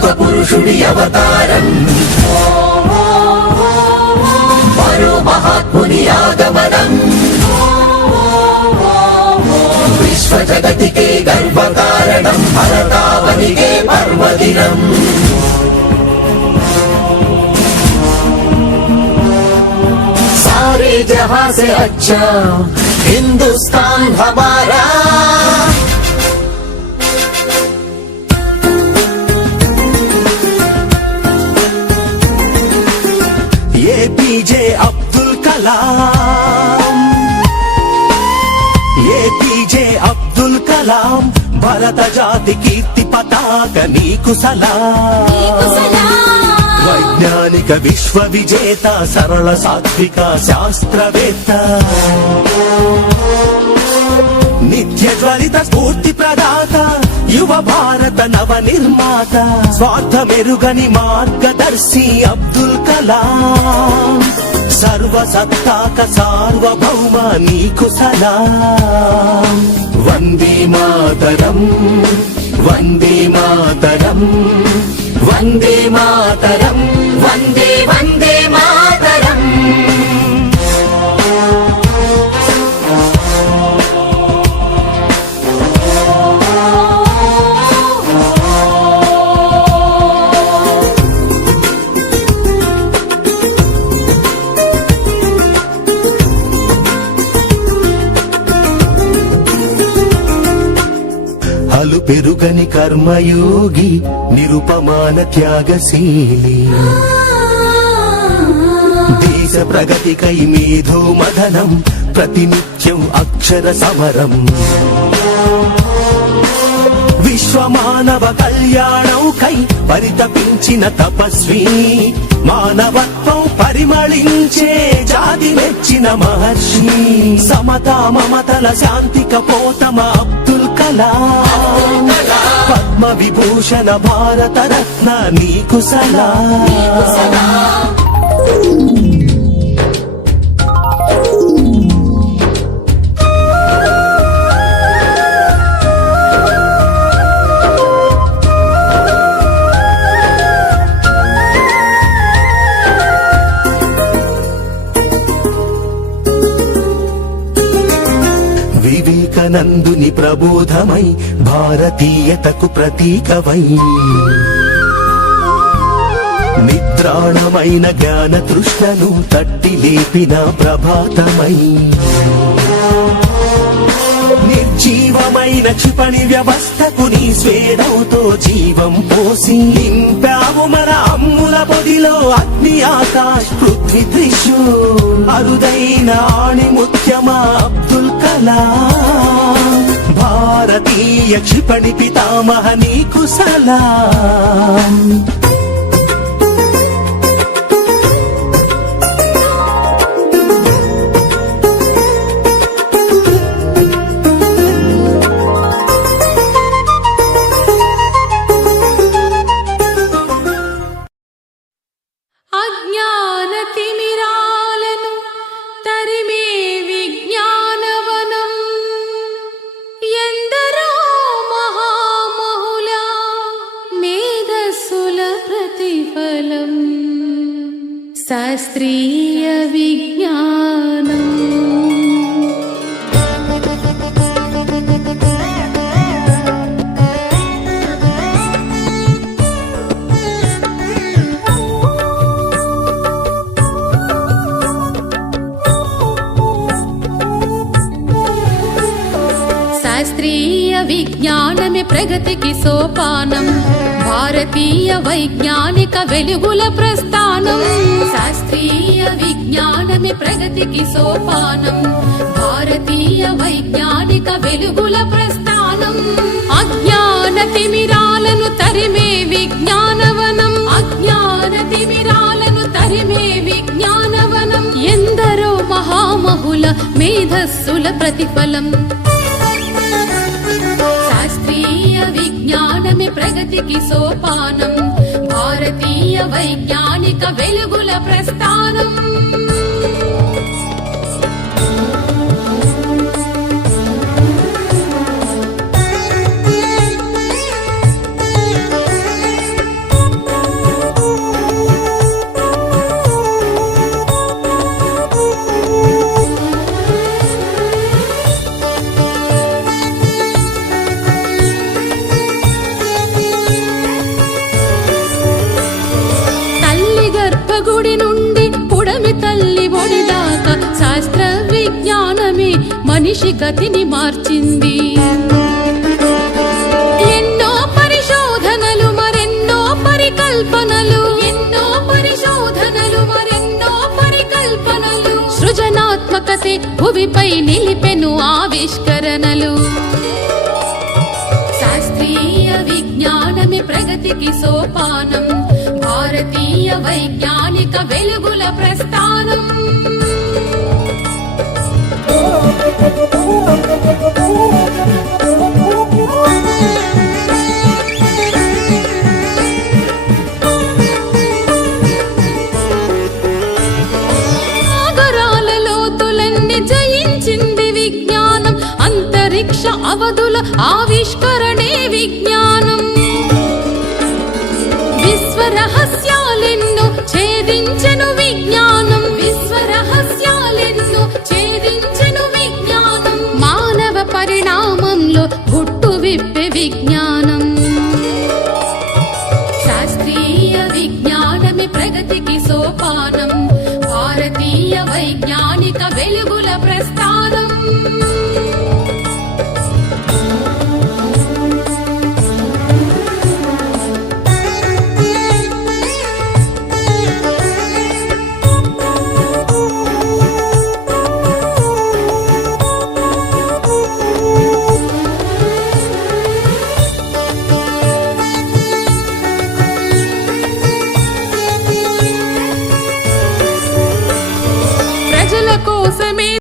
యుగ పురుషుడి అవతారం, మరో మహాత్ముని ఆగమనం, విశ్వ జగతికే గర్వకారణం, భరతావనికే పర్వదినం. सारे जहां से अच्छा हिंदुस्तान हमारा. APJ अब्दुल कलाम, APJ अब्दुल कलाम, భరత జాతి కీర్తి పతాక నీకు సలాం. వైజ్ఞానిక విశ్వ విజేత, సరళ సాత్విక శాస్త్రవేత్త, నిత్య జ్వలిత స్ఫూర్తి ప్రదాత, యువ భారత నవ నిర్మాత, స్వార్థమెరుగని మార్గదర్శి అబ్దుల్ కలాం. సర్వసత్తాక సార్వభౌమ నీకు సలాం. వందే మాతరం, వందే మాతరం, వందే మాతరం, వందే వందే మాతరం. అలు పెరుగని కర్మయోగి, నిరుపమాన త్యాగశీలి, దేశ ప్రగతికై మేధో మదనం, ప్రతినిత్యం అక్షర సమరం. విశ్వమానవ కళ్యాణంకై పరితపించిన తపస్వి, మానవత్వం పరిమళించే జాతి మెచ్చిన మహర్షి, సమతా మమతల శాంతి కపోతమ అబ్దుల్ కలాం. పద్మ విభూషణ భారత రత్న నీకు సలాం. వివేకానందుని ప్రబోధమై, భారతీయతకు ప్రతీకవై, నిద్రాణమైన జ్ఞాన తృష్ణను తట్టి లేపిన ప్రభాతమై, నిర్జీవమైన క్షిపణి వ్యవస్థకు నీ స్వేదంతో జీవం పోసి, నింపావు మన అమ్ముల పొదిలో అగ్ని ఆకాశ్ పృథ్వీ త్రిషు, అరుదైన ఆణిముత్యమా అబ్దుల్ కలాం. భారతీయ క్షిపణి పితామహ నీకు సలాం. శాస్త్రీయ విజ్ఞానం. శాస్త్రీయ విజ్ఞానమే ప్రగతికి సోపానం, భారతీయ వైజ్ఞానిక వెలుగుల ప్రస్థానం. శాస్త్రీయ విజ్ఞానమే ప్రగతికి సోపానం, భారతీయ వైజ్ఞానిక వెలుగుల ప్రస్థానం. అజ్ఞాన తిమిరాలను తరిమే విజ్ఞానవనం, అజ్ఞాన తిమిరాలను తరిమే విజ్ఞానవనం. ఎందరో మహామహుల మేధస్సుల ప్రతిఫలం. శాస్త్రీయ విజ్ఞానమే ప్రగతికి సోపానం, భారతీయ వైజ్ఞానిక వెలుగుల ప్రస్థానం. మనిషి గతిని మార్చింది. ఎన్నో పరిశోధనలు మరెన్నో పరికల్పనలు, ఎన్నో పరిశోధనలు మరెన్నో పరికల్పనలు, సృజనాత్మకతే భువిపై నిలిపెను ఆవిష్కరణలు. శాస్త్రీయ విజ్ఞానమే ప్రగతికి సోపానం, భారతీయ వైజ్ఞానిక వెలుగుల ప్రస్థానం. సాగరాల లోతులన్నీ జయించింది విజ్ఞానం, అంతరిక్ష అవధుల ఆవిష్కరణే విజ్ఞానం. విశ్వ రహస్యాలెన్నో ఛేదించెను విజ్ఞానం,